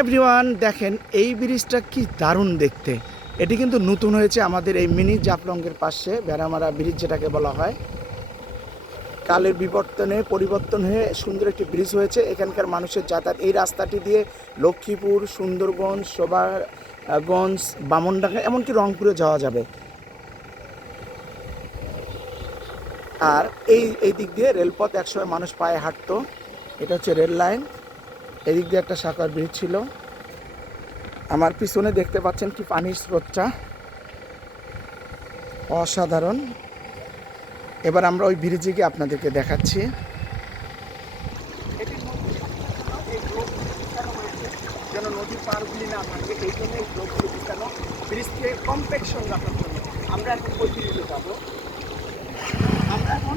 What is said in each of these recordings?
Everyone দেখেন, এই ব্রিজটা কি দারুণ দেখতে। এটি কিন্তু নতুন হয়েছে আমাদের এই মিনি জাফলংয়ের পাশে, বেড়ামারা ব্রিজ যেটাকে বলা হয়। কালের বিবর্তনে পরিবর্তন হয়ে সুন্দর একটি ব্রিজ হয়েছে। এখানকার মানুষের যাতায়াত, এই রাস্তাটি দিয়ে লক্ষ্মীপুর সুন্দরগঞ্জ শোভাগঞ্জ বামনডাঙ্গা, এমনকি রংপুরে যাওয়া যাবে। আর এই এই দিক দিয়ে রেলপথ একসময় মানুষ পায়ে হাঁটতো। এটা হচ্ছে রেল লাইন। এদিক দিয়ে একটা সাঁতার ব্রিজ ছিল। আমার পিছনে দেখতে পাচ্ছেন কি পানির স্রোতটা? অসাধারণ। এবার আমরা ওই ব্রিজে গিয়ে আপনাদেরকে দেখাচ্ছি। যেন না আমরা এখন ওই ব্রিজে যাব। আমরা এখন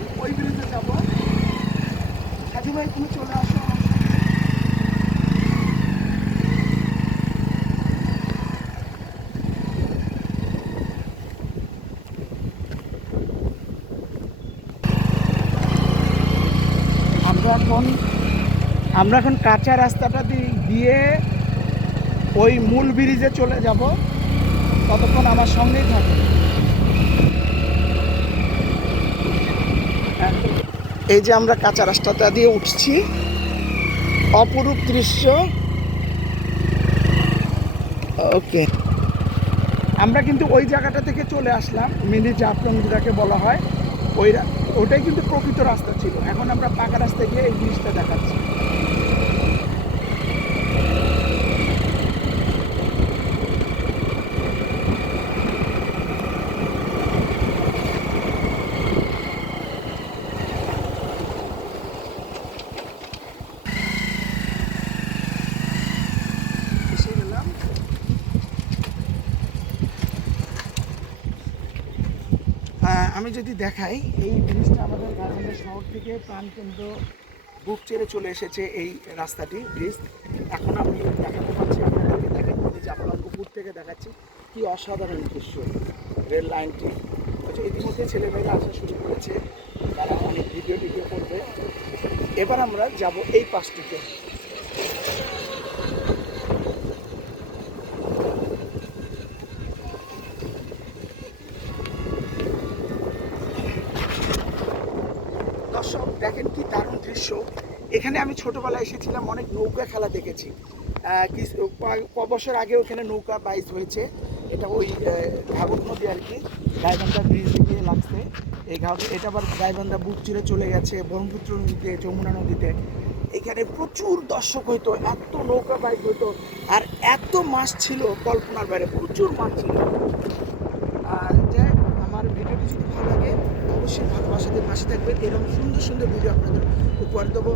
সাজু ভাই, তুমি চলে আসো আমরা আমরা এখন কাঁচা রাস্তাটা দিয়ে ওই মূল ব্রিজে চলে যাব। ততক্ষণ আমার সঙ্গেই থাকে এই যে আমরা কাঁচা রাস্তাটা দিয়ে উঠছি, অপরূপ দৃশ্য। ওকে। আমরা কিন্তু ওই জায়গাটা থেকে চলে আসলাম, মিনি জাফলং যেটাকে বলা হয়। ওই ওটাই কিন্তু প্রকৃত রাস্তা ছিল। এখন আমরা পাকা রাস্তায় গিয়ে এই জিনিসটা দেখাচ্ছি। আমি যদি দেখাই, এই ব্রিজটা আমাদের গাজীপুর শহর থেকে প্রাণকেন্দ্র বুক চেড়ে চলে এসেছে এই রাস্তাটি, ব্রিজ। এখন আমি দেখাতে পারছি আপনাদেরকে দেখেন যে আপনার উপর থেকে দেখাচ্ছি, কি অসাধারণ দৃশ্য রেল লাইনটি। আচ্ছা ইতিমধ্যে ছেলেমেয়েরা আসা শুরু করেছে, তারা অনেক ভিডিও টিডিও করবে। এবার আমরা যাব এই পাশটিতে। দর্শক, দেখেন কি দারুণ দৃশ্য। এখানে আমি ছোটবেলায় এসেছিলাম, অনেক নৌকা খেলা দেখেছি। ক বছর আগে ওখানে নৌকা বাইজ হয়েছে। এটা ওই ঘাগর নদী আর কি, গাইবান্ধা ব্রিজ দিয়ে লাগছে। এই ঘাট এটা আবার গাইবান্ধা বুক চিরে চলে গেছে, ব্রহ্মপুত্র নদীতে, যমুনা নদীতে। এখানে প্রচুর দর্শক হইতো, এত নৌকা বাইক হইতো, আর এত মাছ ছিল কল্পনার বাইরে, প্রচুর মাছ ছিল। আর যাই আমার ভিডিওটি যদি ভালো লাগে অবশ্যই। ভালোবাসাতে পাশে থাকবেন। এরকম সুন্দর সুন্দর ভিডিও আপনাদের উপহার দেবো।